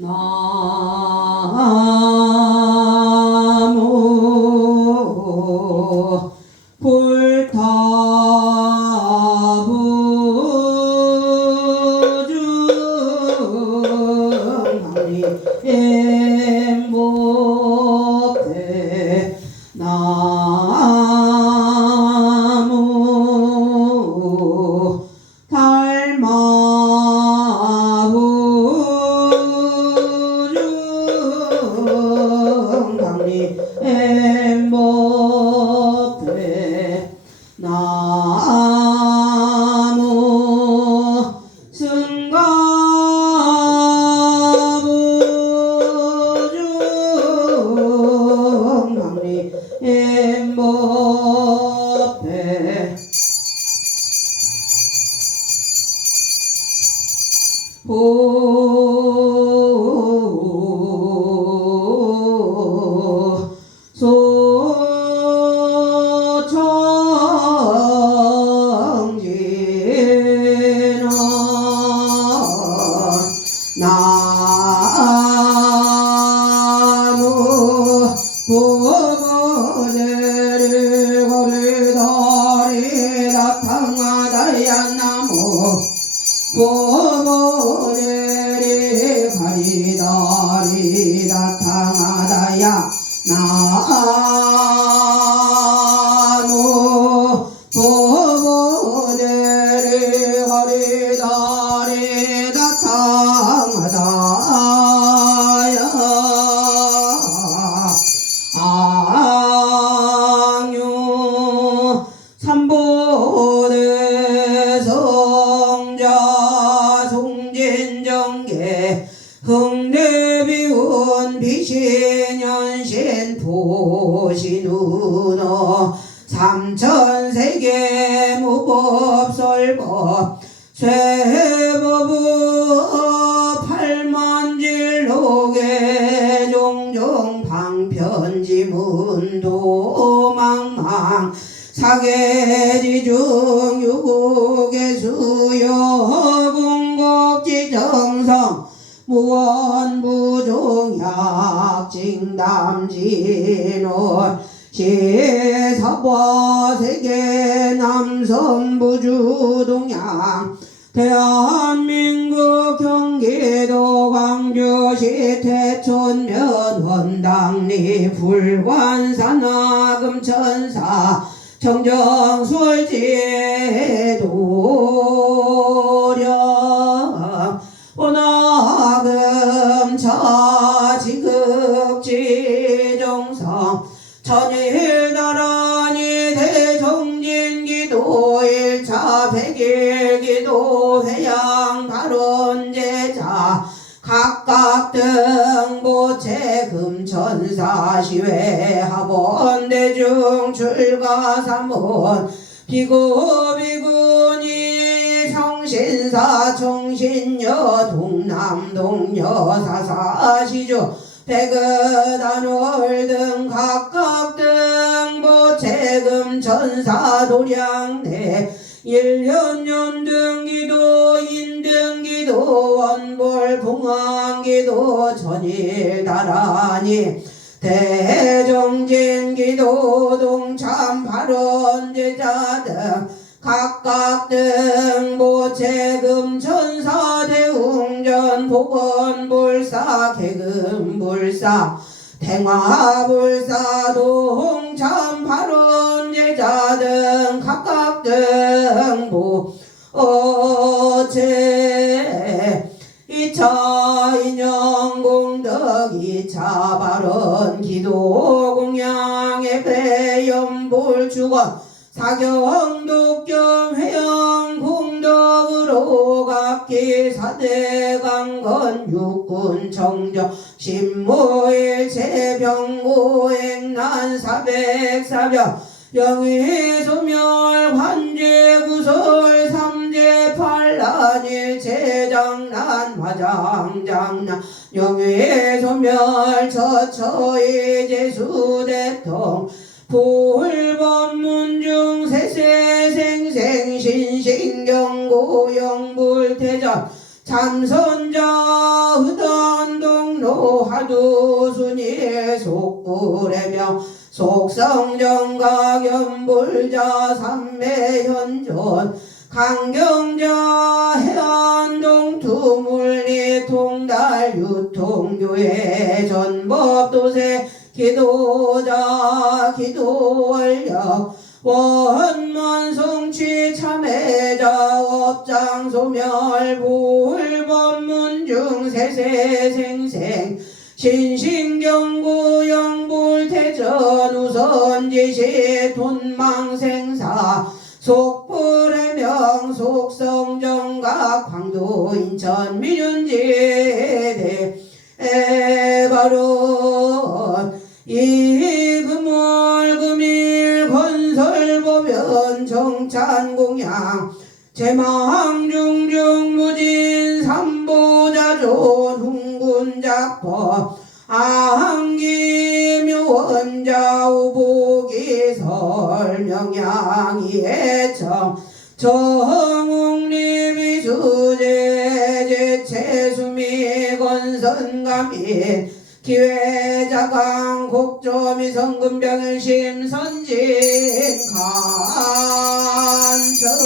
나 소청진아 나 송진정계 흥대비운 비신연신 보시누너 삼천세계 무법설법 쇠법의 팔만질록에 종종 방편지문도 망망 사계 정성 무원부종약 징담진원 시사과 세계 남성부주동양 대한민국 경기도 광주시 태촌 면 원 당리 불관산 아금천사 정정술제 도령 원아금 차지극지정성 천일나라니 대정진기도 일차 백일기도 회양 발원제자 각각 등보체 금천사 시회 합원 대중 출가 비구니 성 신사 총신여 동남동여 사사시주 백의단월 등 각각 등보체금 천사 도량내 일년연등기도 인등기도 원볼 봉황기도 전일다라니 대정진기도 동참 발원제자 등 각각 등보체금 천사 대웅전 복원불사 개금불사 탱화불사 동참 발원제자 등 각각 등보 어체 이차 인형 공덕 이차 발언 기도 공양의 배연불 주건 사경 강건 육군 정정 신무일체 병고행 난 사백사병 영의 소멸 환제 구설 삼재 팔란일 제장난 화장장난 영의 소멸 처처의 제수대통 불법문중 세세생생 신신경고 영불태전 참선자 흑단동로 하두순이 속불의명 속성정각 연불자 삼매현존 강경자 해안동 두물리 통달 유통교회 전법도세 기도자 기도원력 원만성취 참회자 업장 소멸 불법문중 세세생생 신신경구 영불대전 우선지시 돈망생사 속불의 명 속성정각 광도 인천 미륜지 제망중중 무진 삼보자존 훈군작법 아항기묘원자 우보기 설명양이해청 정웅림이 수제제 채수미 건선감인 기회자강 곡조미 성금병을 심선진 간천